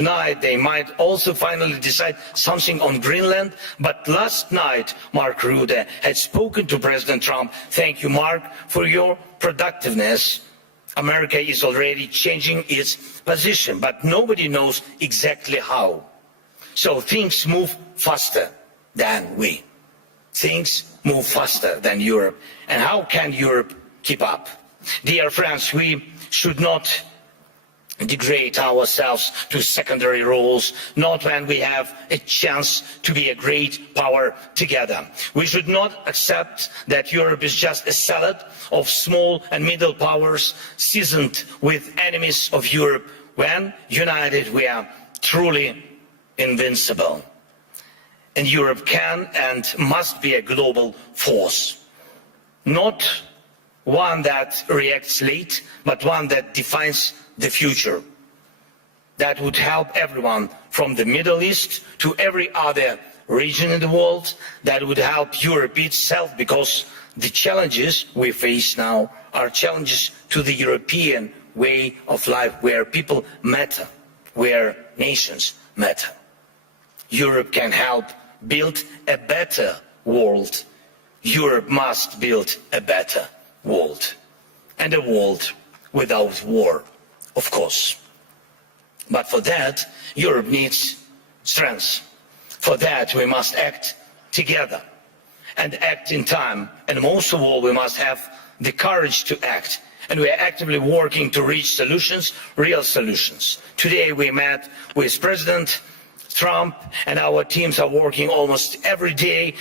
Tonight they might also finally decide something on Greenland, but last night Mark Rutte had spoken to President Trump. Thank you, Mark, for your productiveness. America is already changing its position, but nobody knows exactly how. So things move faster than we. Things move faster than Europe. And how can Europe keep up? Dear friends, we should not degrade ourselves to secondary roles, not when we have a chance to be a great power together. We should not accept that Europe is just a salad of small and middle powers seasoned with enemies of Europe. When united, we are truly invincible. And Europe can and must be a global force, not one that reacts late, but one that defines the future. That would help everyone from the Middle East to every other region in the world. That would help Europe itself, because the challenges we face now are challenges to the European way of life, where people matter, where nations matter. Europe can help build a better world. Europe must build a better world, and a world without war, of course. But for that, Europe needs strength. For that, we must act together and act in time. And most of all, we must have the courage to act. And we are actively working to reach solutions, real solutions. Today, we met with President Trump, and our teams are working almost every day.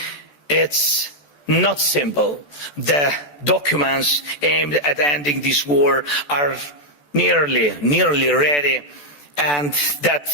It's not simple. The documents aimed at ending this war are nearly ready, and that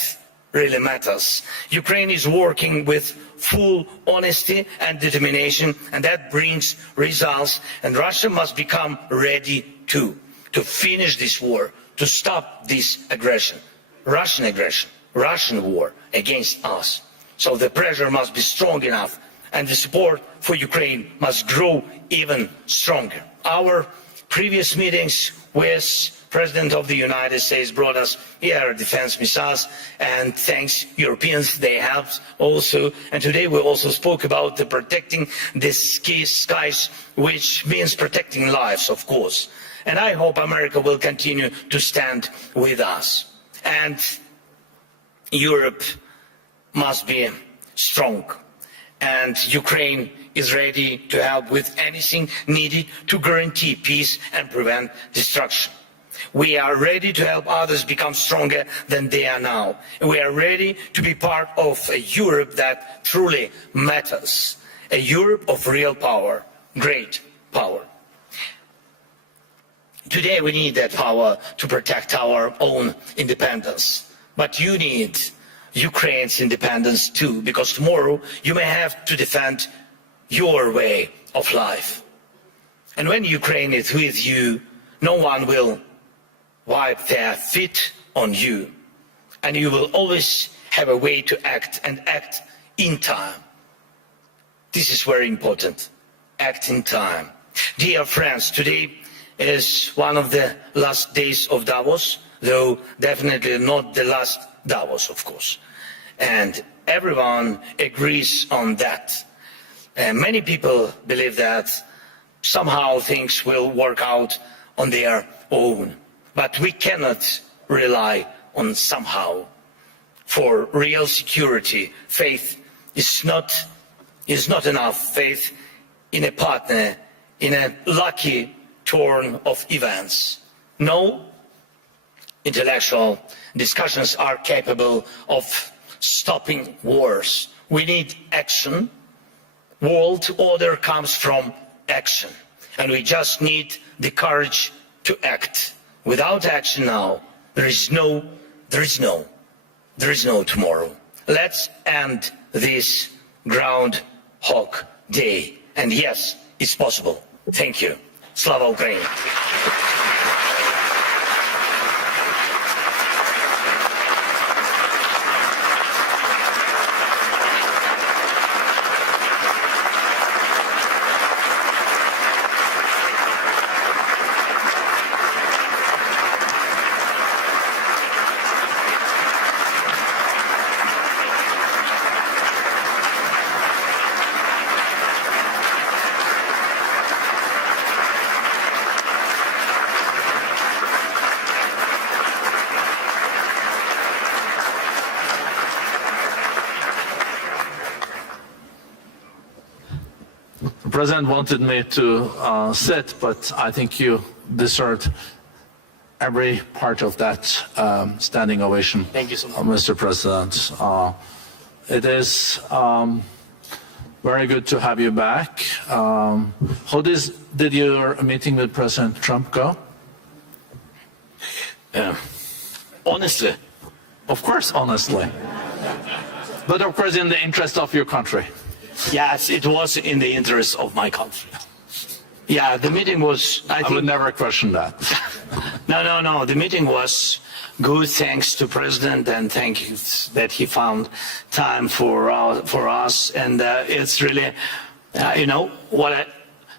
really matters. Ukraine is working with full honesty and determination, and that brings results. And Russia must become ready to finish this war, to stop this aggression, Russian war against us. So the pressure must be strong enough, and the support for Ukraine must grow even stronger. Our previous meetings with President of the United States brought us air defense missiles, and thanks Europeans, they helped also. And today we also spoke about the protecting the skies, which means protecting lives, of course. And I hope America will continue to stand with us. And Europe must be strong, and Ukraine is ready to help with anything needed to guarantee peace and prevent destruction. We are ready to help others become stronger than they are now. And we are ready to be part of a Europe that truly matters, a Europe of real power, great power. Today we need that power to protect our own independence. But you need Ukraine's independence too, because tomorrow you may have to defend your way of life. And when Ukraine is with you, no one will wipe their feet on you. And you will always have a way to act, and act in time. This is very important. Act in time. Dear friends, today is one of the last days of Davos, though definitely not the last Davos, of course. And everyone agrees on that. And many people believe that somehow things will work out on their own. But we cannot rely on somehow. For real security, faith is not enough. Faith in a partner, in a lucky turn of events. No intellectual discussions are capable of stopping wars. We need action. World order comes from action, and we just need the courage to act. Without action now, there is no tomorrow. Let's end this Groundhog Day. And yes, it's possible. Thank you. Slava Ukraini! President wanted me to sit, but I think you deserved every part of that standing ovation. Thank you so much, Mr. President. It is very good to have you back. How did your meeting with President Trump go? Honestly, Of course, honestly. But of course in the interest of your country. yes, it was in the interest of my country. Yeah, the meeting was, I I would think, never question that. no, the meeting was good, thanks to President, and thank you that he found time for us. And it's really, you know,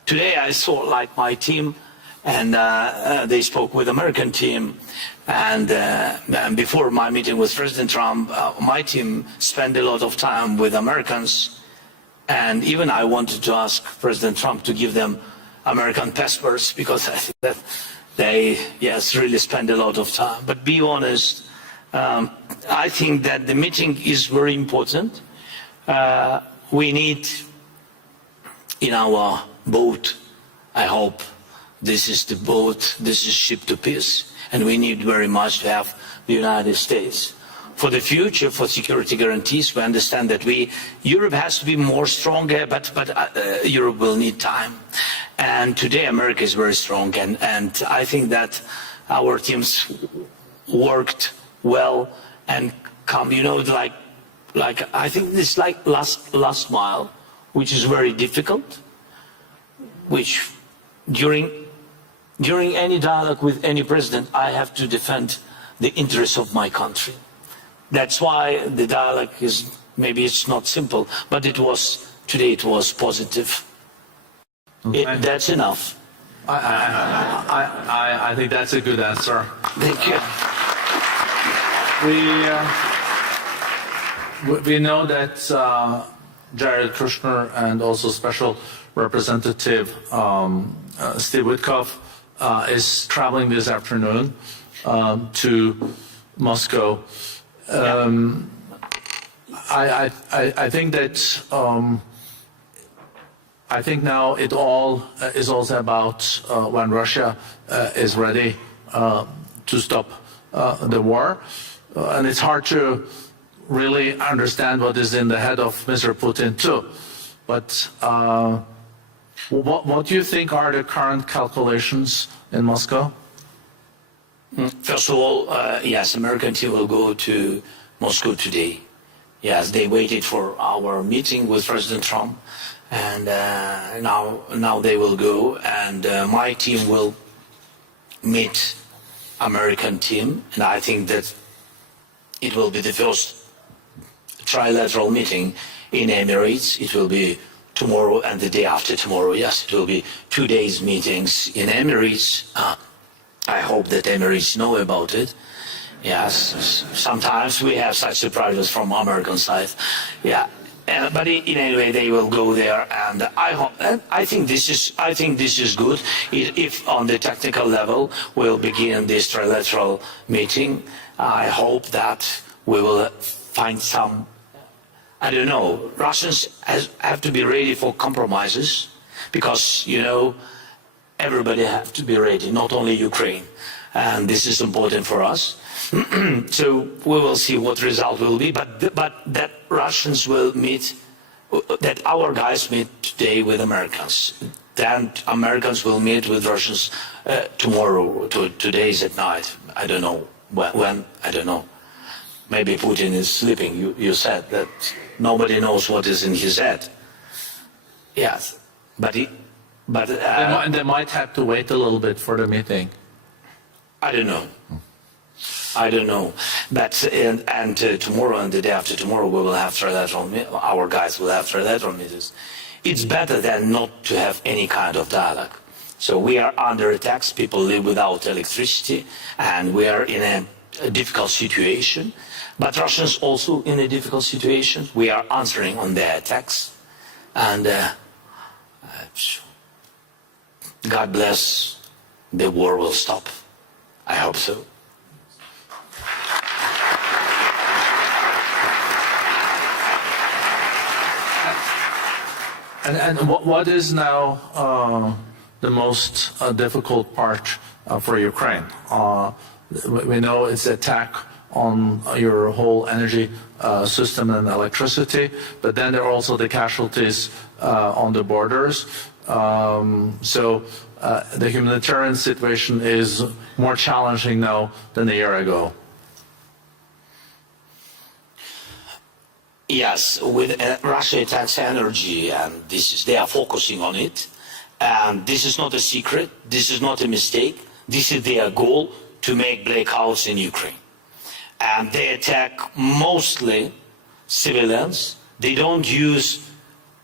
today I saw like my team, and they spoke with American team. And before my meeting with President Trump, my team spent a lot of time with Americans. And even I wanted to ask President Trump to give them American passports, because I think that they, yes, really spend a lot of time. But be honest, I think that the meeting is very important. We need in our boat, I hope, this is the boat, this is ship to peace. And we need very much to have the United States. For the future, for security guarantees, we understand that Europe has to be more stronger, but Europe will need time. And today America is very strong, and I think that our teams worked well and come, you know, like I think this like last mile, which is very difficult, which during any dialogue with any president, I have to defend the interests of my country. That's why the dialogue is, maybe it's not simple, but today it was positive. Okay. That's enough. I think that's a good answer. Thank you. We know that Jared Kushner and also Special Representative Steve Witkoff is traveling this afternoon to Moscow. I think that I think now it all is also about when Russia is ready to stop the war, and it's hard to really understand what is in the head of Mr. Putin too. But what do you think are the current calculations in Moscow? First of all, yes, American team will go to Moscow today. Yes, they waited for our meeting with President Trump, and now they will go, and my team will meet American team, and I think that it will be the first trilateral meeting in Emirates. It will be tomorrow and the day after tomorrow. Yes, it will be 2 days meetings in Emirates. I hope that Emirates know about it. Yes, sometimes we have such surprises from American side. Yeah, but in any way they will go there, and I think this is good. If on the technical level we'll begin this trilateral meeting, I hope that we will find some. I don't know. Russians have to be ready for compromises, because you know everybody have to be ready, not only Ukraine, and this is important for us. So we will see what the result will be, but that Russians will meet, that our guys meet today with Americans, then Americans will meet with Russians tomorrow. Today is at night. I don't know when. I don't know. Maybe Putin is sleeping. You said that nobody knows what is in his head. Yes, but they might have to wait a little bit for the meeting. I don't know. But tomorrow and the day after tomorrow we will have trilateral. Our guys will have trilateral meetings. It's better than not to have any kind of dialogue. So we are under attacks. People live without electricity, and we are in a difficult situation. But Russians also in a difficult situation. We are answering on their attacks, and God bless. The war will stop. I hope so. And what is now the most difficult part for Ukraine? We know it's attack on your whole energy system and electricity, but then there are also the casualties on the borders. So the humanitarian situation is more challenging now than a year ago. Yes, with Russia attacks energy, and they are focusing on it. And this is not a secret. This is not a mistake. This is their goal, to make blackouts in Ukraine. And they attack mostly civilians. They don't use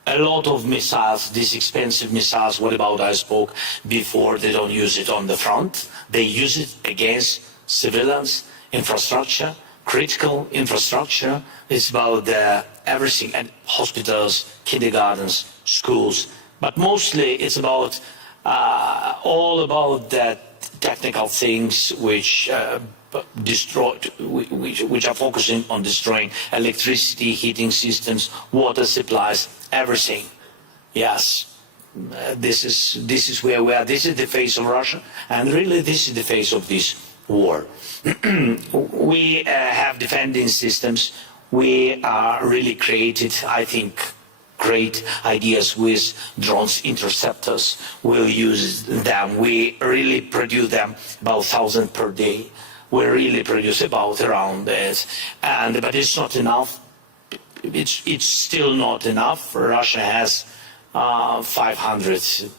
a lot of missiles, these expensive missiles, what about I spoke before, they don't use it on the front. They use it against civilians, infrastructure, critical infrastructure. It's about everything, and hospitals, kindergartens, schools. But mostly it's about all about the technical things which which are focusing on destroying electricity, heating systems, water supplies, everything. Yes, this is where we are. This is the face of Russia, and really this is the face of this war. We have defending systems. We are really created, I think, great ideas with drones, interceptors. We'll use them. We really produce them about 1,000 per day. We really produce about around that, but it's not enough. It's still not enough. Russia has 500,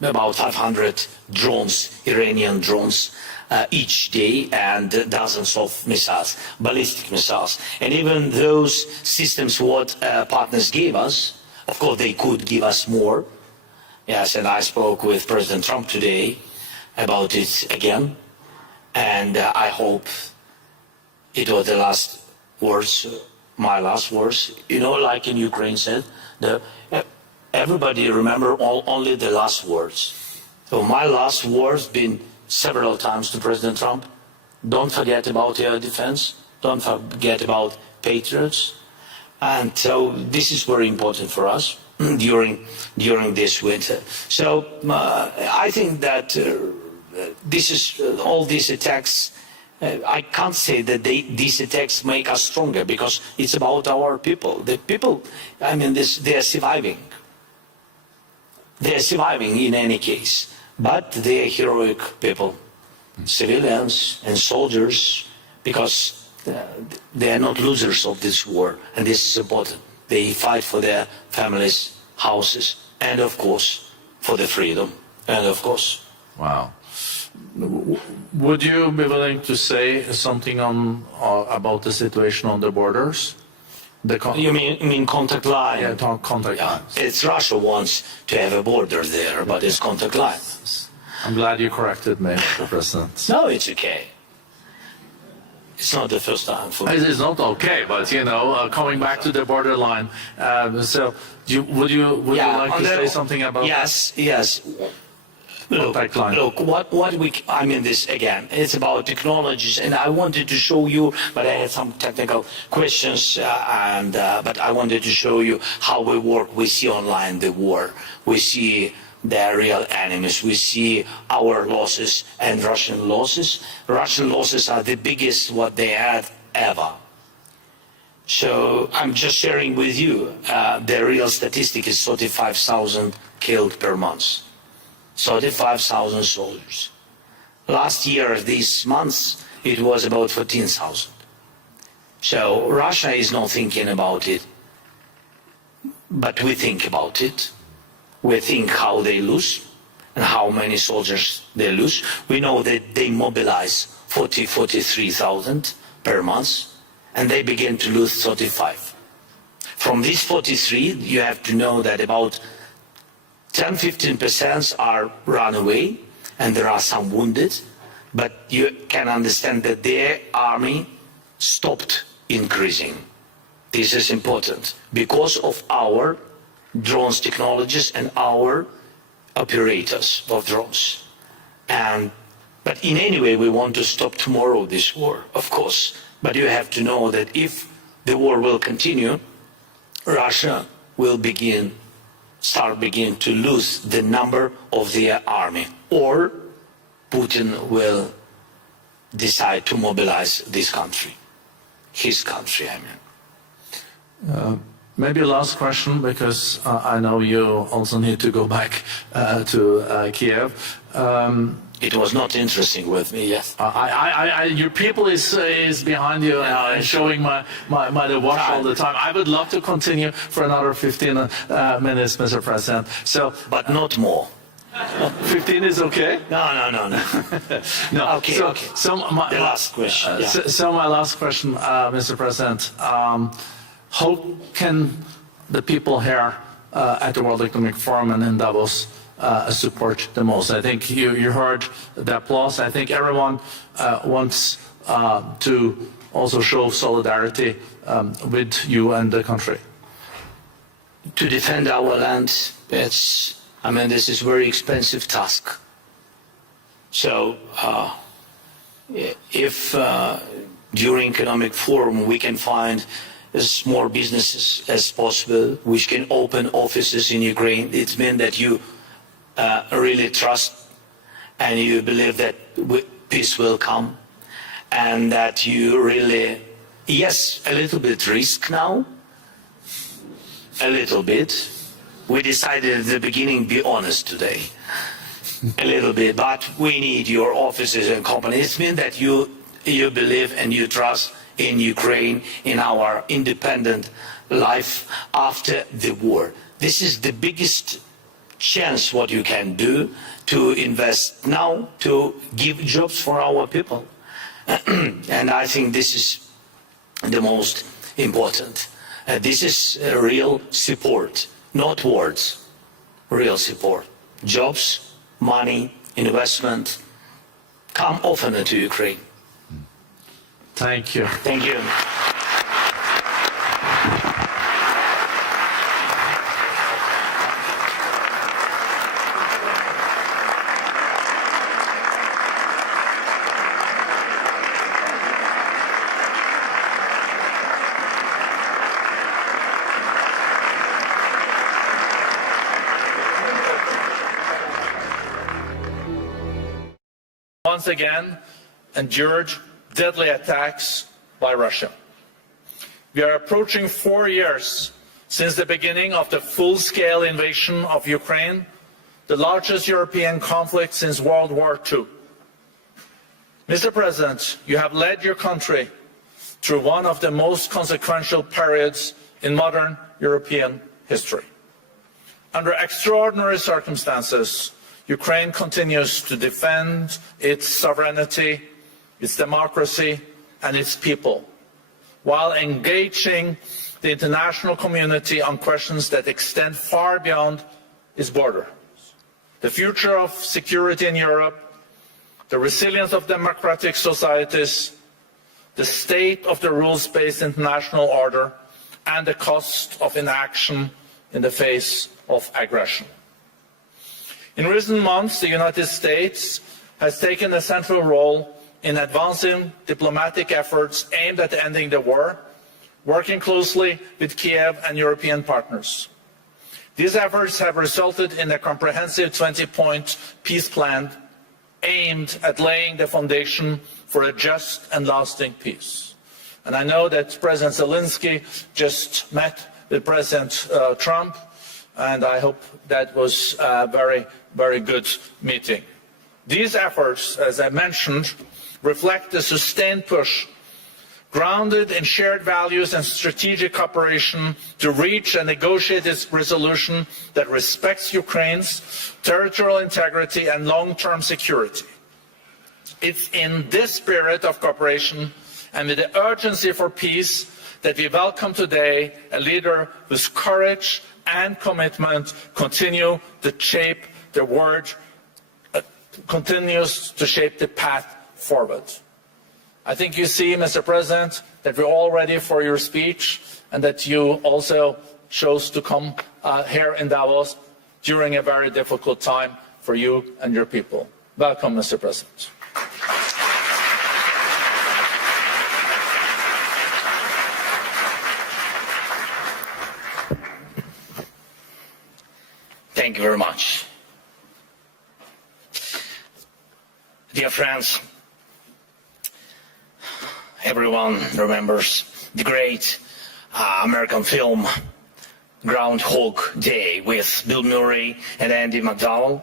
about 500 drones, Iranian drones, each day, and dozens of missiles, ballistic missiles. And even those systems what partners gave us, of course they could give us more. Yes, and I spoke with President Trump today about it again. And I hope it was the last words, my last words. You know, like in Ukraine said, everybody remember only the last words. So my last words been several times to President Trump. Don't forget about air defense. Don't forget about Patriots. And so this is very important for us during this winter. So I think that this is all these attacks. I can't say that these attacks make us stronger, because it's about our people. The people, I mean, they are surviving. They are surviving in any case, but they are heroic people, civilians and soldiers, because they are not losers of this war, and this is important. They fight for their families, houses, and of course for the freedom, and of course. Wow. Would you be willing to say something on about the situation on the borders? You mean contact line? Yeah, contact lines. It's Russia wants to have a border there, but it's contact line. I'm glad you corrected me, Mr. President. No, it's okay. It's not the first time for me. It is not okay, but you know, coming back to the borderline. So, would you like to say something about? Yes. Look, I mean this again, it's about technologies, and I wanted to show you, but I had some technical questions, but I wanted to show you how we work. We see online the war, we see the real enemies, we see our losses and Russian losses. Russian losses are the biggest what they had ever. So I'm just sharing with you, the real statistic is 35,000 killed per month. 35,000 soldiers. Last year, these months, it was about 14,000. So Russia is not thinking about it, but we think about it. We think how they lose and how many soldiers they lose. We know that they mobilize 43,000 per month, and they begin to lose 35. From these 43, you have to know that about 10–15% are run away, and there are some wounded, but you can understand that their army stopped increasing. This is important because of our drones technologies and our operators of drones. But in any way, we want to stop tomorrow this war, of course. But you have to know that if the war will continue, Russia will start to lose the number of their army, or Putin will decide to mobilize this country, his country, I mean. Maybe last question, because I know you also need to go back to Kiev. It was not interesting with me, yes. Your people is behind you and showing my watch all the time. I would love to continue for another 15 minutes, Mr. President. So, but not more. 15 is okay? No. No. Okay, so, okay. So my, the last question. Yeah. So my last question, Mr. President. How can the people here at the World Economic Forum and in Davos support the most? I think you heard the applause. I think everyone wants to also show solidarity with you and the country. To defend our land, this is a very expensive task. So if during Economic Forum we can find as more businesses as possible which can open offices in Ukraine, it means that you really trust and you believe that peace will come, and that you really, yes, a little bit risk now, a little bit. We decided at the beginning, be honest today, a little bit, but we need your offices and companies. It means that you believe and you trust in Ukraine, in our independent life after the war. This is the biggest chance what you can do, to invest now, to give jobs for our people. And I think this is the most important. This is real support, not words, real support. Jobs, money, investment, come often to Ukraine. Thank you. Thank you. Once again, endured deadly attacks by Russia. We are approaching 4 years since the beginning of the full-scale invasion of Ukraine, the largest European conflict since World War II. Mr. President, you have led your country through one of the most consequential periods in modern European history. Under extraordinary circumstances, Ukraine continues to defend its sovereignty, its democracy, and its people, while engaging the international community on questions that extend far beyond its borders. The future of security in Europe, the resilience of democratic societies, the state of the rules-based international order, and the cost of inaction in the face of aggression. In recent months, the United States has taken a central role in advancing diplomatic efforts aimed at ending the war, working closely with Kiev and European partners. These efforts have resulted in a comprehensive 20-point peace plan aimed at laying the foundation for a just and lasting peace. And I know that President Zelenskyy just met with President Trump, and I hope that was a very, very good meeting. These efforts, as I mentioned, reflect the sustained push, grounded in shared values and strategic cooperation, to reach a negotiated resolution that respects Ukraine's territorial integrity and long-term security. It's in this spirit of cooperation and with the urgency for peace that we welcome today a leader whose courage and commitment continue to shape the world, continues to shape the path forward. I think you see, Mr. President, that we're all ready for your speech, and that you also chose to come here in Davos during a very difficult time for you and your people. Welcome, Mr. President. Thank you very much. Dear friends, everyone remembers the great American film Groundhog Day with Bill Murray and Andy McDowell.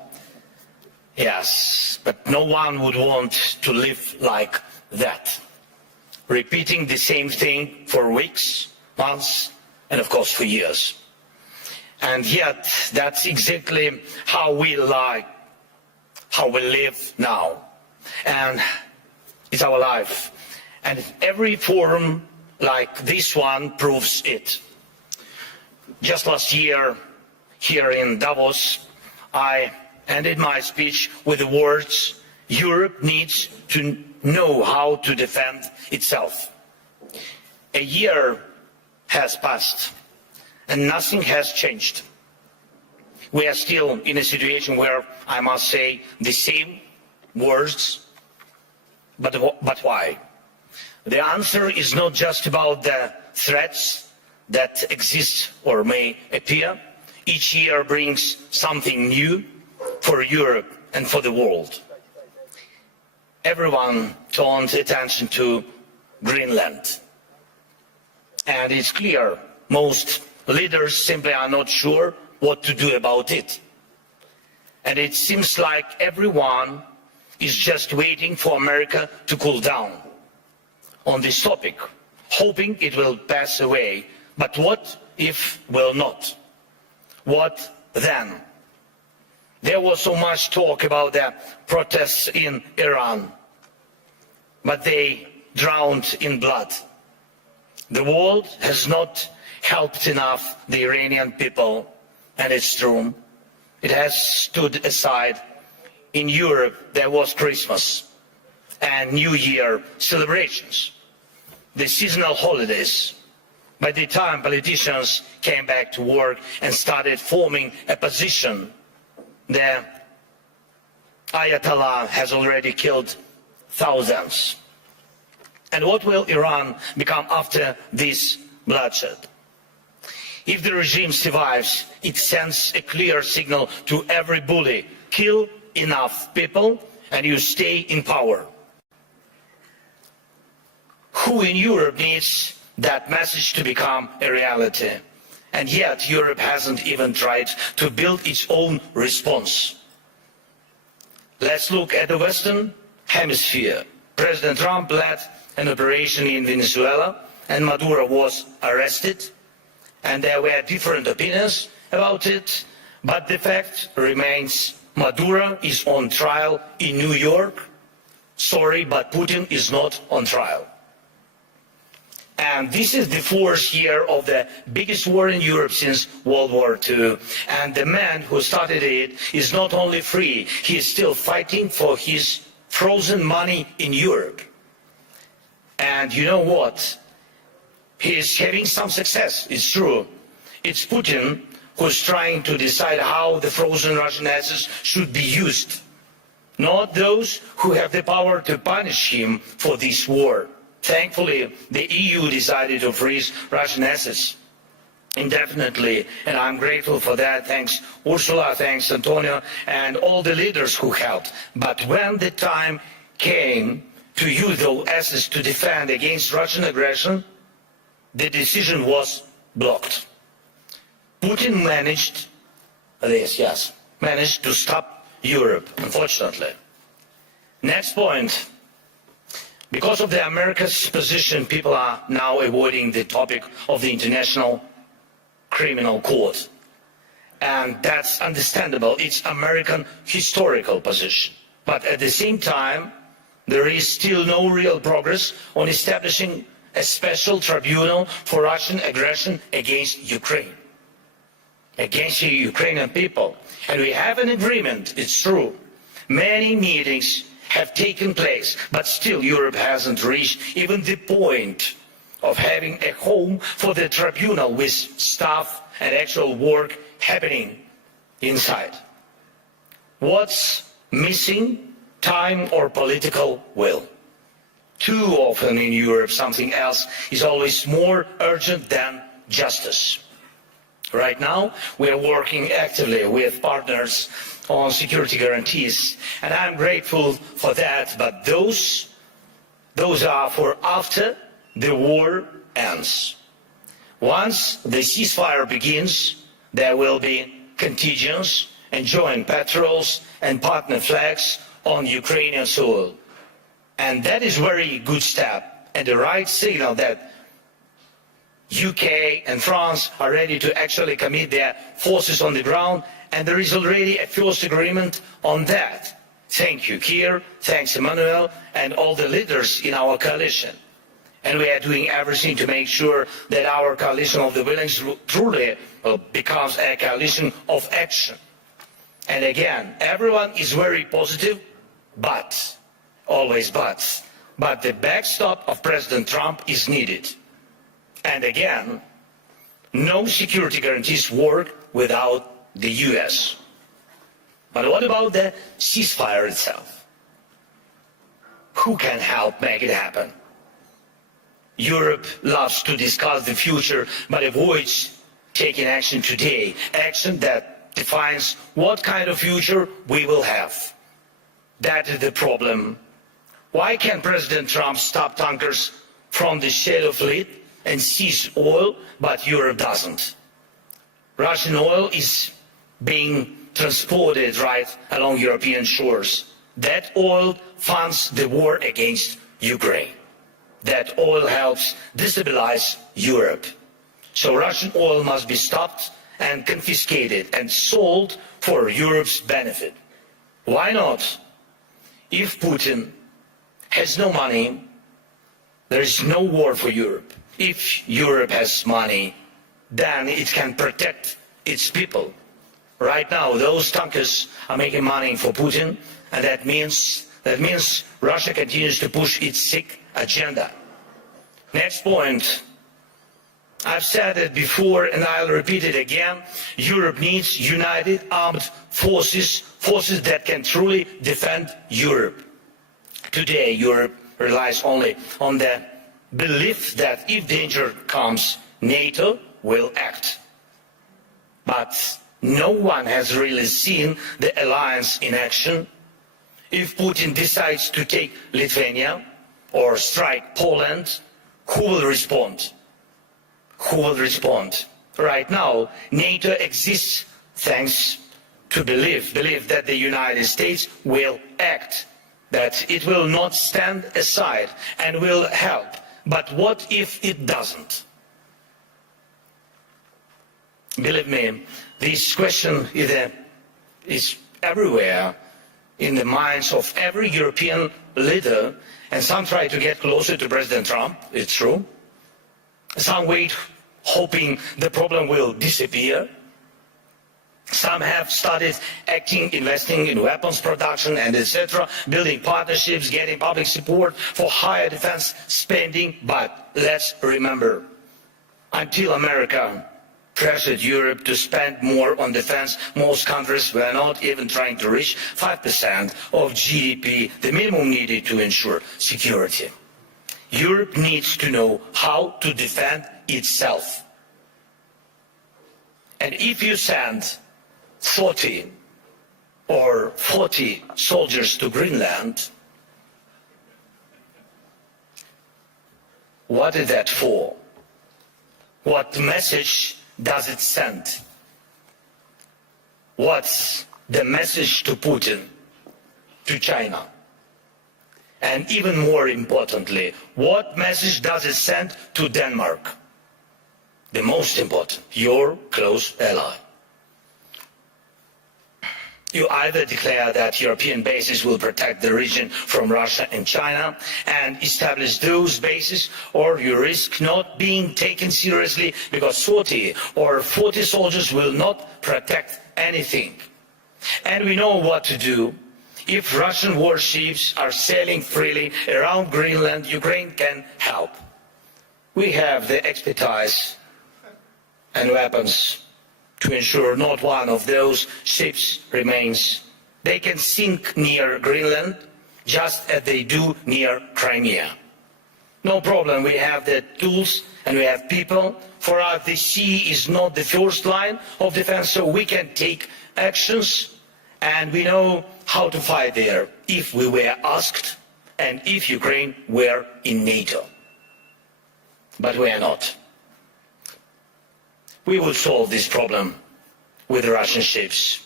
Yes, but no one would want to live like that, repeating the same thing for weeks, months, and of course for years. And yet, that's exactly how we live now. And it's our life. And every forum like this one proves it. Just last year, here in Davos, I ended my speech with the words, Europe needs to know how to defend itself. A year has passed and nothing has changed. We are still in a situation where I must say the same words, but why? The answer is not just about the threats that exist or may appear. Each year brings something new for Europe and for the world. Everyone turned attention to Greenland. And it's clear most leaders simply are not sure what to do about it. And it seems like everyone is just waiting for America to cool down on this topic, hoping it will pass away. But what if will not? What then? There was so much talk about the protests in Iran, but they drowned in blood. The world has not helped enough the Iranian people, and it's true. It has stood aside. In Europe, there was Christmas and New Year celebrations, the seasonal holidays. By the time politicians came back to work and started forming a position, the Ayatollah has already killed thousands. And what will Iran become after this bloodshed? If the regime survives, it sends a clear signal to every bully, kill enough people and you stay in power. Who in Europe needs that message to become a reality? And yet Europe hasn't even tried to build its own response. Let's look at the Western Hemisphere. President Trump led an operation in Venezuela and Maduro was arrested, and there were different opinions about it, but the fact remains Maduro is on trial in New York. Sorry, but Putin is not on trial. And this is the fourth year of the biggest war in Europe since World War II. And the man who started it is not only free, he is still fighting for his frozen money in Europe. And you know what? He is having some success, it's true. It's Putin who's trying to decide how the frozen Russian assets should be used, not those who have the power to punish him for this war. Thankfully, the EU decided to freeze Russian assets indefinitely, and I'm grateful for that. Thanks Ursula, thanks Antonio, and all the leaders who helped. But when the time came to use those assets to defend against Russian aggression, the decision was blocked. Putin managed this, yes, managed to stop Europe, unfortunately. Next point. Because of the America's position, people are now avoiding the topic of the International Criminal Court. And that's understandable. It's American historical position. But at the same time, there is still no real progress on establishing a special tribunal for Russian aggression against Ukraine, against the Ukrainian people. And we have an agreement, it's true. Many meetings have taken place, but still Europe hasn't reached even the point of having a home for the tribunal with staff and actual work happening inside. What's missing? Time or political will. Too often in Europe, something else is always more urgent than justice. Right now, we are working actively with partners on security guarantees, and I'm grateful for that, but those are for after the war ends. Once the ceasefire begins, there will be contingents and joint patrols and partner flags on Ukrainian soil. And that is a very good step and the right signal that UK and France are ready to actually commit their forces on the ground, and there is already a first agreement on that. Thank you, Keir, thanks Emmanuel, and all the leaders in our coalition. And we are doing everything to make sure that our coalition of the willing truly becomes a coalition of action. And again, everyone is very positive, but, always but the backstop of President Trump is needed. And again, no security guarantees work without the US. But what about the ceasefire itself? Who can help make it happen? Europe loves to discuss the future, but avoids taking action today, action that defines what kind of future we will have. That is the problem. Why can't President Trump stop tankers from the shale fleet and seize oil, but Europe doesn't? Russian oil is being transported right along European shores. That oil funds the war against Ukraine. That oil helps destabilize Europe. So Russian oil must be stopped and confiscated and sold for Europe's benefit. Why not? If Putin has no money, there is no war for Europe. If Europe has money, then it can protect its people. Right now, those tankers are making money for Putin, and that means Russia continues to push its sick agenda. Next point. I've said it before and I'll repeat it again. Europe needs united armed forces, forces that can truly defend Europe. Today, Europe relies only on the belief that if danger comes, NATO will act. But no one has really seen the alliance in action. If Putin decides to take Lithuania or strike Poland, who will respond? Who will respond? Right now, NATO exists thanks to belief that the United States will act, that it will not stand aside and will help. But what if it doesn't? Believe me, this question is everywhere in the minds of every European leader, and some try to get closer to President Trump, it's true. Some wait, hoping the problem will disappear. Some have started acting, investing in weapons production and etc., building partnerships, getting public support for higher defense spending. But let's remember, until America pressured Europe to spend more on defense, most countries were not even trying to reach 5% of GDP, the minimum needed to ensure security. Europe needs to know how to defend itself. And if you send 30 or 40 soldiers to Greenland, what is that for? What message does it send? What's the message to Putin, to China? And even more importantly, what message does it send to Denmark? The most important, your close ally. You either declare that European bases will protect the region from Russia and China and establish those bases, or you risk not being taken seriously because 30 or 40 soldiers will not protect anything. And we know what to do. If Russian warships are sailing freely around Greenland, Ukraine can help. We have the expertise and weapons to ensure not one of those ships remains. They can sink near Greenland just as they do near Crimea. No problem, we have the tools and we have people. For us, the sea is not the first line of defense, so we can take actions and we know how to fight there if we were asked and if Ukraine were in NATO. But we are not. We will solve this problem with the Russian ships.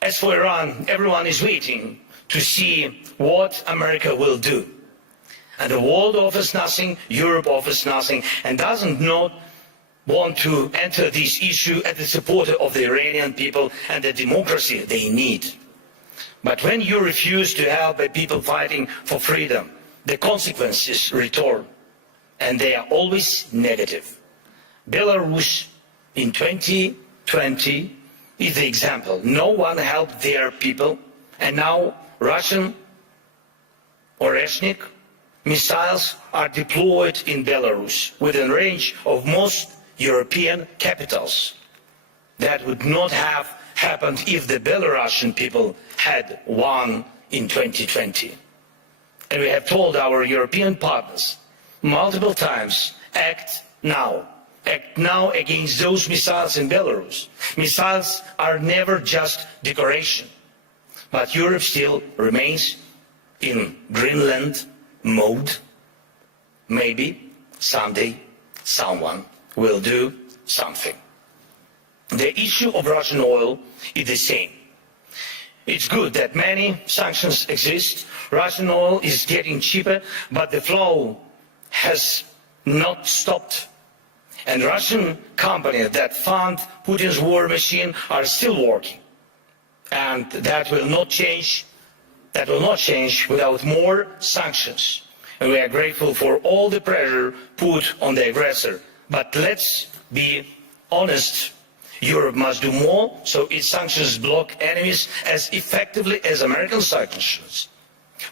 As for Iran, everyone is waiting to see what America will do. And the world offers nothing, Europe offers nothing, and doesn't not want to enter this issue as a supporter of the Iranian people and the democracy they need. But when you refuse to help the people fighting for freedom, the consequences return, and they are always negative. Belarus in 2020 is the example. No one helped their people, and now Russian Oreshnik missiles are deployed in Belarus within range of most European capitals. That would not have happened if the Belarusian people had won in 2020. And we have told our European partners multiple times, act now. Act now against those missiles in Belarus. Missiles are never just decoration. But Europe still remains in Greenland mode. Maybe someday someone will do something. The issue of Russian oil is the same. It's good that many sanctions exist. Russian oil is getting cheaper, but the flow has not stopped. And Russian companies that fund Putin's war machine are still working. And that will not change. That will not change without more sanctions. And we are grateful for all the pressure put on the aggressor. But let's be honest. Europe must do more so its sanctions block enemies as effectively as American sanctions.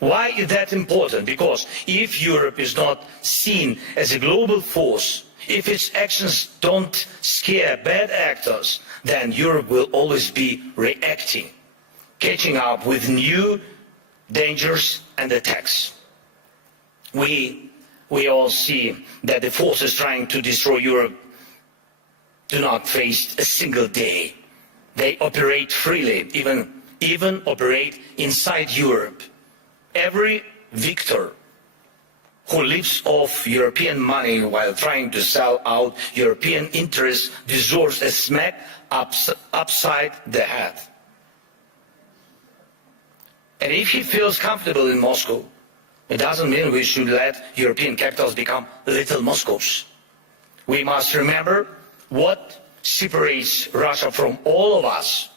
Why is that important? Because if Europe is not seen as a global force, if its actions don't scare bad actors, then Europe will always be reacting, catching up with new dangers and attacks. We all see that the forces trying to destroy Europe do not face a single day. They operate freely, even operate inside Europe. Every victor who lives off European money while trying to sell out European interests deserves a smack upside the head. And if he feels comfortable in Moscow, it doesn't mean we should let European capitals become little Moscows. We must remember what separates Russia from all of us.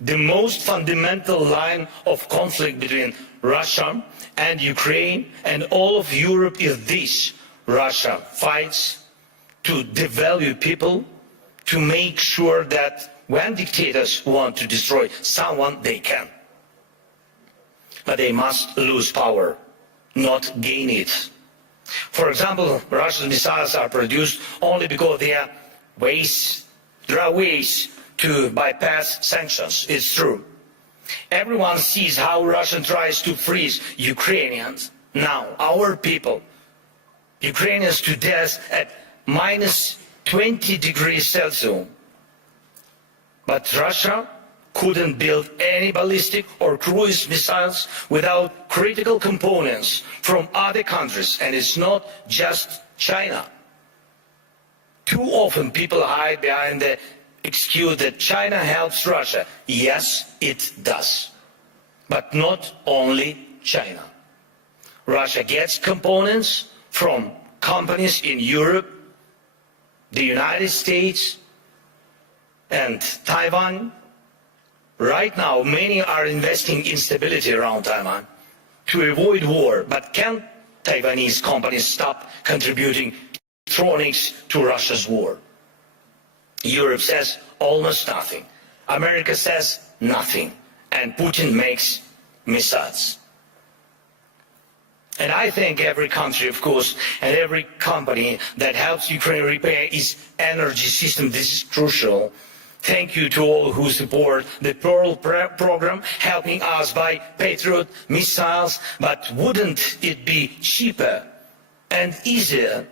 The most fundamental line of conflict between Russia and Ukraine and all of Europe is this: Russia fights to devalue people, to make sure that when dictators want to destroy someone, they can. But they must lose power, not gain it. For example, Russian missiles are produced only because there are ways to bypass sanctions. It's true. Everyone sees how Russia tries to freeze Ukrainians. Now, our people, Ukrainians to death at minus 20 degrees Celsius. But Russia couldn't build any ballistic or cruise missiles without critical components from other countries, and it's not just China. Too often people hide behind the excuse that China helps Russia. Yes, it does. But not only China. Russia gets components from companies in Europe, the United States, and Taiwan. Right now, many are investing in stability around Taiwan to avoid war. But can Taiwanese companies stop contributing electronics to Russia's war? Europe says almost nothing. America says nothing. And Putin makes missiles. And I think every country, of course, and every company that helps Ukraine repair its energy system, this is crucial. Thank you to all who support the Pearl program, helping us buy Patriot missiles. But wouldn't it be cheaper and easier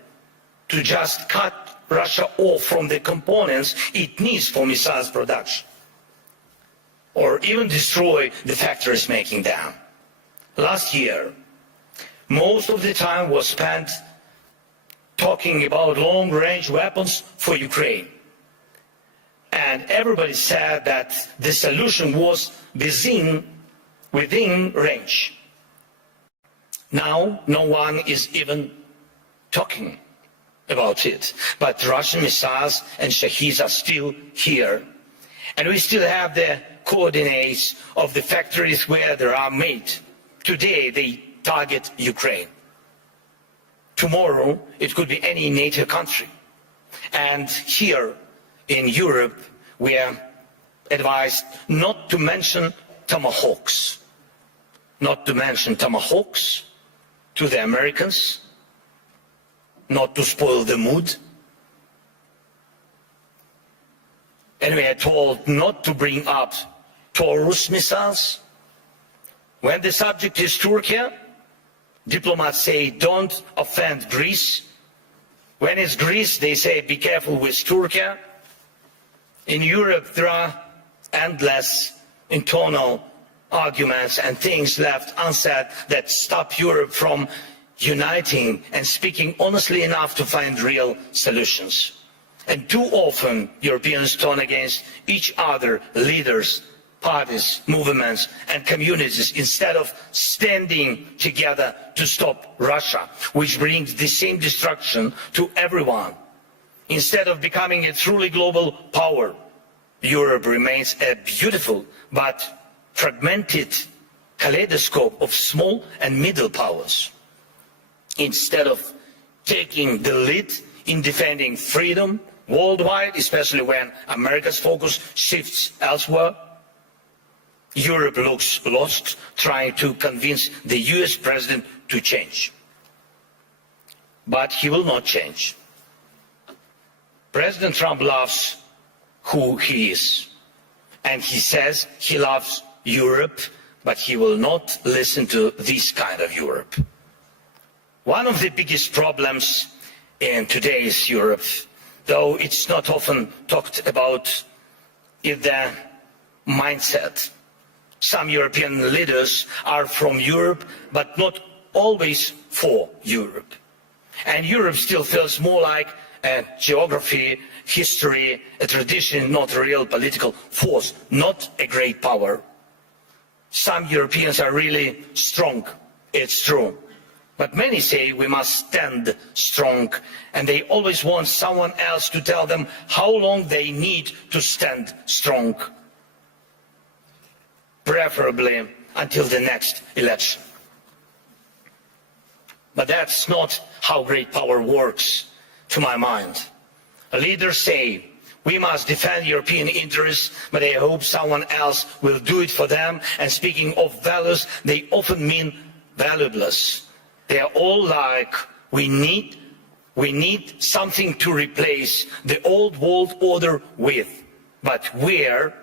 to just cut Russia off from the components it needs for missiles production, or even destroy the factories making them. Last year, most of the time was spent talking about long-range weapons for Ukraine. And everybody said that the solution was within range. Now, no one is even talking about it. But Russian missiles and Shaheeds are still here. And we still have the coordinates of the factories where they are made. Today, they target Ukraine. Tomorrow, it could be any NATO country. And here in Europe, we are advised not to mention tomahawks. Not to mention tomahawks to the Americans, not to spoil the mood. And we are told not to bring up Taurus missiles. When the subject is Turkey, diplomats say don't offend Greece. When it's Greece, they say be careful with Turkey. In Europe, there are endless internal arguments and things left unsaid that stop Europe from uniting and speaking honestly enough to find real solutions. And too often, Europeans turn against each other, leaders, parties, movements and communities, instead of standing together to stop Russia, which brings the same destruction to everyone. Instead of becoming a truly global power, Europe remains a beautiful but fragmented kaleidoscope of small and middle powers. Instead of taking the lead in defending freedom worldwide, especially when America's focus shifts elsewhere, Europe looks lost, trying to convince the US president to change. But he will not change. President Trump loves who he is, and he says he loves Europe, but he will not listen to this kind of Europe. One of the biggest problems in today's Europe, though it's not often talked about, is the mindset. Some European leaders are from Europe, but not always for Europe. And Europe still feels more like a geography, history, a tradition, not a real political force, not a great power. Some Europeans are really strong, it's true. But many say we must stand strong, and they always want someone else to tell them how long they need to stand strong, preferably until the next election. But that's not how great power works, to my mind. Leaders say we must defend European interests, but they hope someone else will do it for them. And speaking of values, they often mean valueless. They are all like, we need something to replace the old world order with. But where